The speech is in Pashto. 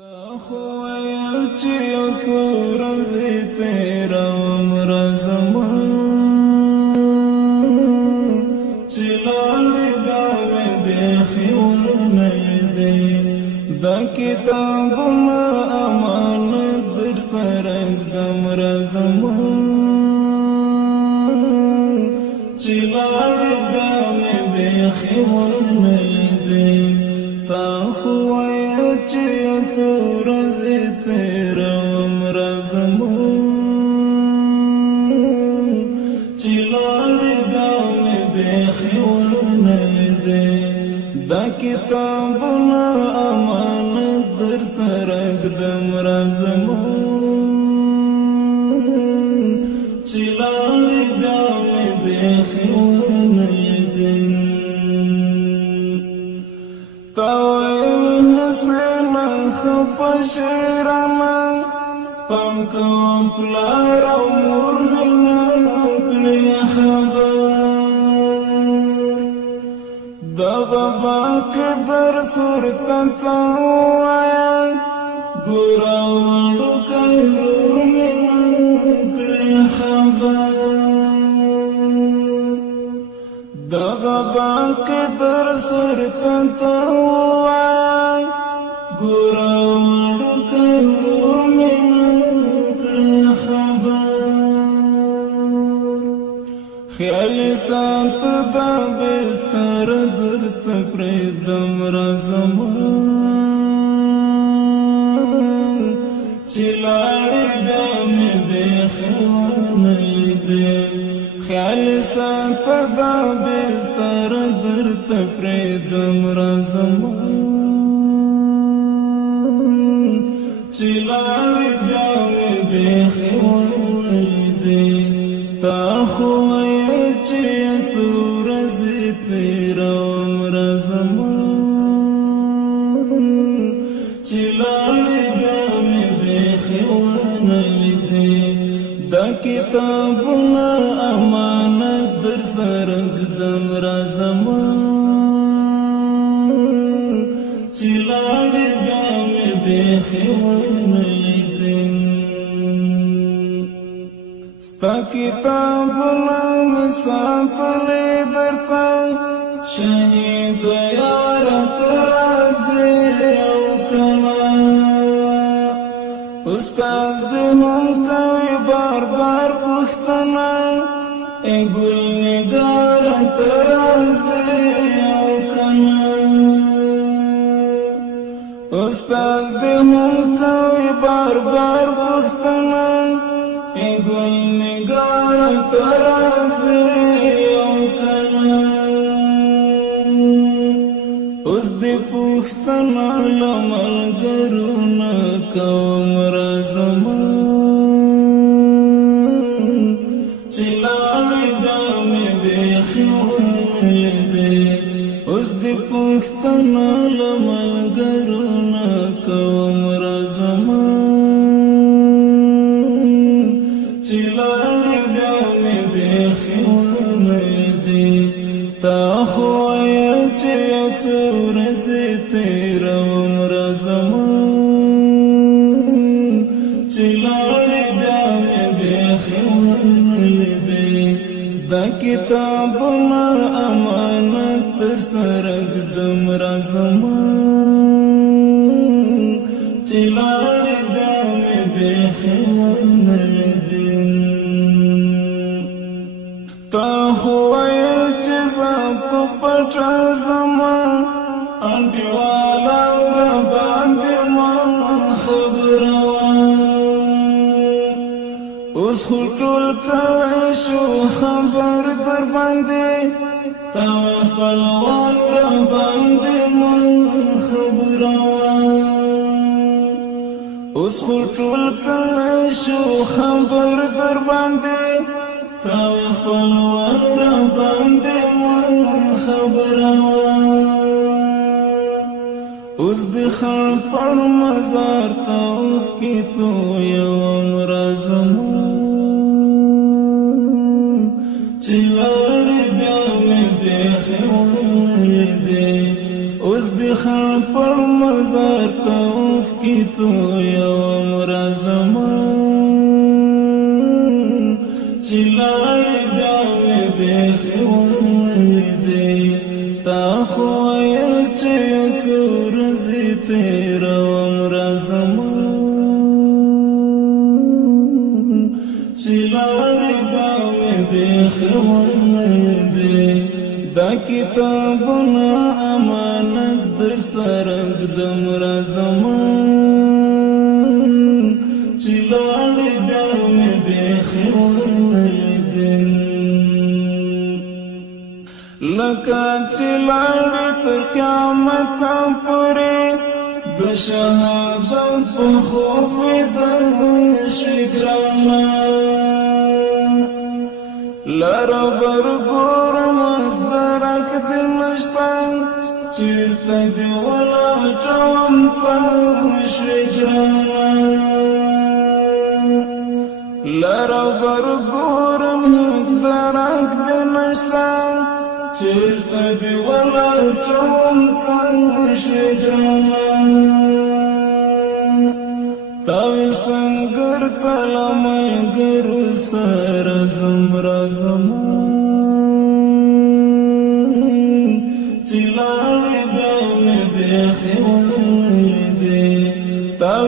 خو ویل چې یو څو ورځې تېروم رزما چې لاړې دا مې بیخي ونه لیدې دا کتابونه امانت در سره ږدم رزما چې لاړې دا مې بیخي ونه لیدې تا خو ویل چې یو څو ورځې تېروم رزما چې لاړې دا مې بیخي ونه لیدې دا کتابونه امانت در سره ږدم رزما چې لاړې دا مې بیخي ونه لیدې خفشیرانا پام کوم پلار او مور منا کړی خبر دغه باک در صورت تاوایا ګور وړو کور منا کړی خبر دغه باک در صورت تاوایا ګور خیال سات دا بستر درت پریدم رزما چې لاړې بیا مې بیخي ونه لیدې خیال سات دا بستر درت پریدم رزما چې لاړې بیا مې بیخي ونه لیدې تا خو رزما چې لاړې بیا مې بیخي ونه لیدې دا کتابونه امانت در سره ږدم رزما چې لاړې بیا مې بیخي ونه لیدې ستا کتابونه مې ساتلې درته شهید یار ترازی او کما استاز دې هم کوي بار بار پوښتنه ای ګل نگار ترازی او کما استاز دې هم کوي بار بار پوښتنه ای ګل نگار ترازی پوښتنه له ملګرو نه کوم رزما چې لاړې دا مې بیخي ونه لیدې اوس دې پوښتنه له ملګرو نه کوم رزما چې لاړې بیا مې بیخي ونه لیدې تا خو ویل چې یو څو ورځې تېروم رزما چې لاړې بیا مې بیخي ونه لیدې دا کتابونه امانت در سره ږدم رزما چې لاړې بیا مې بیخي ونه لیدې تا خو ویل چې زه په پټه ځمه انډیواله راباندې ما خبره وه اوس خو ټول کلی شو خبر در باندې تا خپلوان راباندې ما خبره وه اوس خو ټول کلی شو خبر در باندې تا خپلوان راباندې ما خبره وه اوس د خړ پړ مزار ته اوښکې تویوم رزما چې لاړې بیا مې بیخي ونه لیدې اوس د خړ پړ مزار ته اوښکې کی تو یوم رزمان چلاړی بیا می بیخی ولیدی تا خویل چه یکو رزی تیروم رزمان چلاړی بیا می بیخی ولیدی دا کتابنا امانت در سرک دم رزمان چلاړی بیا می بیخی ولیدی لکه چلاړی تر قیامت پورې د شهادت په خوف ویده شوی ګرانه لاره برګورم درک دې نشته چېرته دې ولاړم څنګه شوی ګرانه لاره برګورم درک دې نشته چېرته دې ولاړم څنګه شوی ګرانه تاوی سنگر کلمه ګر سره